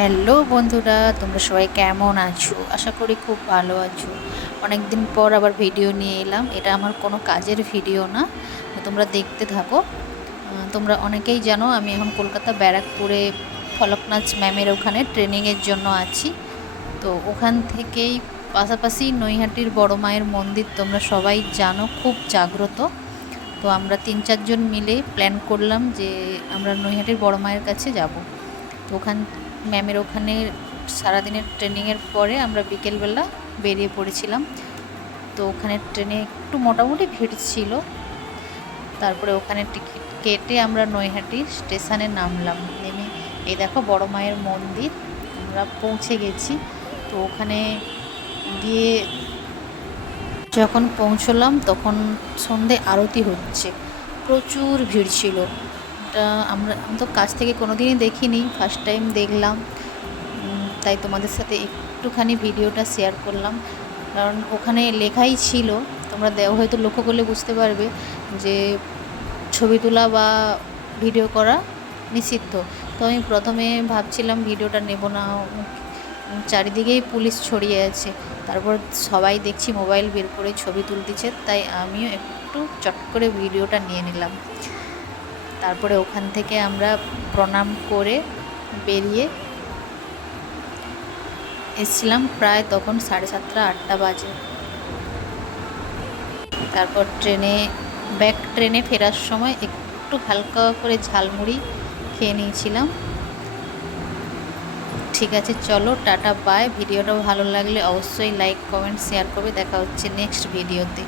Hello বন্ধুরা, তোমরা সবাই কেমন আছো? আশা করি খুব ভালো আছো। অনেক দিন পর আবার ভিডিও নিয়ে এলাম। এটা আমার কোনো কাজের ভিডিও না, তো তোমরা দেখতে থাকো। তোমরা অনেকেই জানো আমি এখন কলকাতা ব্যারাকপুরে ফলকনাচ ম্যামের ওখানে ট্রেনিংয়ের জন্য আছি। তো ওখান থেকেই পাশাপাশি নৈহাটির বড় মায়ের মন্দির তোমরা সবাই জানো, খুব জাগ্রত। তো আমরা 3-4 জন মিলে প্ল্যান করলাম যে আমরা নৈহাটির বড় মায়ের কাছে যাব। তো ম্যামের ওখানে সারাদিনের ট্রেনিংয়ের পরে আমরা বিকেলবেলা বেরিয়ে পড়েছিলাম। তো ওখানে ট্রেনে একটু মোটামুটি ভিড় ছিল। তারপরে ওখানে টিকিট কেটে আমরা নৈহাটি স্টেশনে নামলাম। নেমে এই দেখো বড় মায়ের মন্দির, আমরা পৌঁছে গেছি। তো ওখানে গিয়ে যখন পৌঁছলাম তখন সন্ধে আরতি হচ্ছে, প্রচুর ভিড় ছিল। আমি তো কাছ থেকে কোনো দিনই দেখিনি, ফার্স্ট টাইম দেখলাম। তাই তোমাদের সাথে একটুখানি ভিডিওটা শেয়ার করলাম, কারণ ওখানে লেখাই ছিল, তোমরা হয়তো লক্ষ্য করলে বুঝতে পারবে যে ছবি তোলা বা ভিডিও করা নিষিদ্ধ। তো আমি প্রথমে ভাবছিলাম ভিডিওটা নেব না, চারিদিকেই পুলিশ ছড়িয়ে আছে। তারপর সবাই দেখছি মোবাইল বের করে ছবি তুলতেছে, তাই আমিও একটু চট করে ভিডিওটা নিয়ে নিলাম। তারপরে ওখান থেকে আমরা প্রণাম করে বেরিয়ে এসছিলাম, প্রায় তখন 7:30-8টা বাজে। তারপর ট্রেনে ফেরার সময় একটু হালকা করে ঝালমুড়ি খেয়ে নিয়েছিলাম। ঠিক আছে, চলো টাটা বাই। ভিডিওটা ভালো লাগলে অবশ্যই লাইক, কমেন্ট, শেয়ার করবে। দেখা হচ্ছে নেক্সট ভিডিওতে।